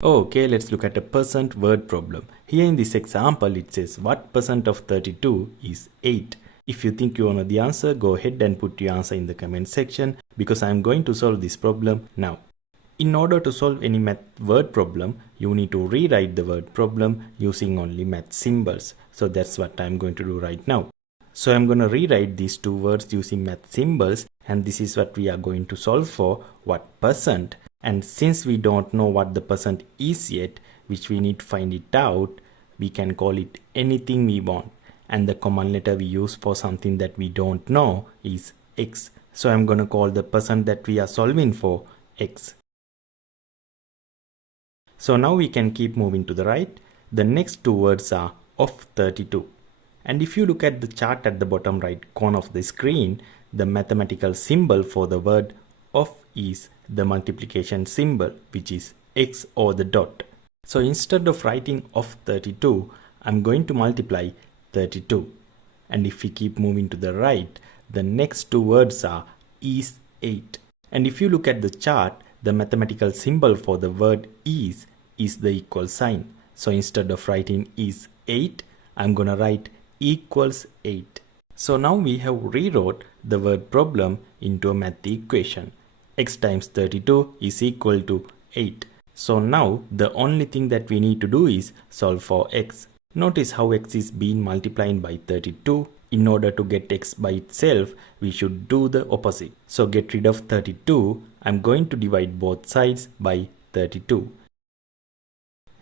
Okay, let's look at a percent word problem. Here in this example, it says what percent of 32 is 8. If you think you know the answer, go ahead and put your answer in the comment section because I am going to solve this problem now. In order to solve any math word problem, you need to rewrite the word problem using only math symbols. So that's what I'm going to do right now. So I'm going to rewrite these two words using math symbols, and this is what we are going to solve for, what percent. And since we don't know what the percent is yet, which we need to find it out, we can call it anything we want. And the common letter we use for something that we don't know is x. So I'm going to call the percent that we are solving for x. So now we can keep moving to the right. The next two words are of 32. And if you look at the chart at the bottom right corner of the screen, the mathematical symbol for the word of is the multiplication symbol, which is x or the dot. So instead of writing of 32, I'm going to multiply 32. And if we keep moving to the right, the next two words are is 8. And if you look at the chart, the mathematical symbol for the word is the equal sign. So instead of writing is 8, I'm gonna write equals 8. So now we have rewrote the word problem into a math equation. X times 32 is equal to 8. So now the only thing that we need to do is solve for x. Notice how x is being multiplied by 32. In order to get x by itself, we should do the opposite. So get rid of 32. I'm going to divide both sides by 32.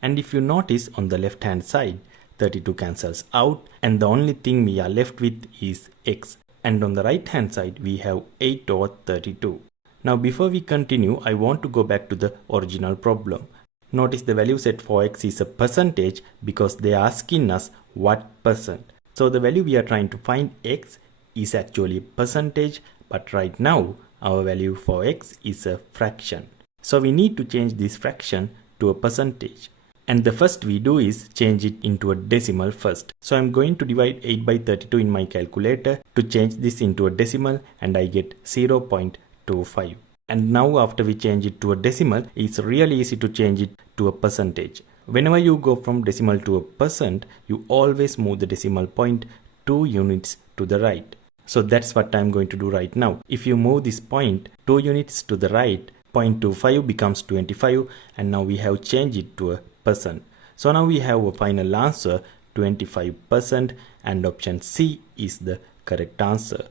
And if you notice on the left hand side, 32 cancels out and the only thing we are left with is x. And on the right hand side, we have 8 over 32. Now before we continue, I want to go back to the original problem. Notice the value set for x is a percentage because they are asking us what percent. So the value we are trying to find x is actually percentage, but right now our value for x is a fraction. So we need to change this fraction to a percentage. And the first we do is change it into a decimal first. So I'm going to divide 8 by 32 in my calculator to change this into a decimal, and I get 0.25. And now after we change it to a decimal, it's really easy to change it to a percentage. Whenever you go from decimal to a percent, you always move the decimal point 2 units to the right. So that's what I'm going to do right now. If you move this point 2 units to the right, 0.25 becomes 25, and now we have changed it to a percent. So now we have a final answer 25%, and option C is the correct answer.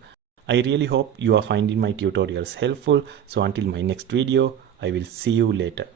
I really hope you are finding my tutorials helpful. So until my next video, I will see you later.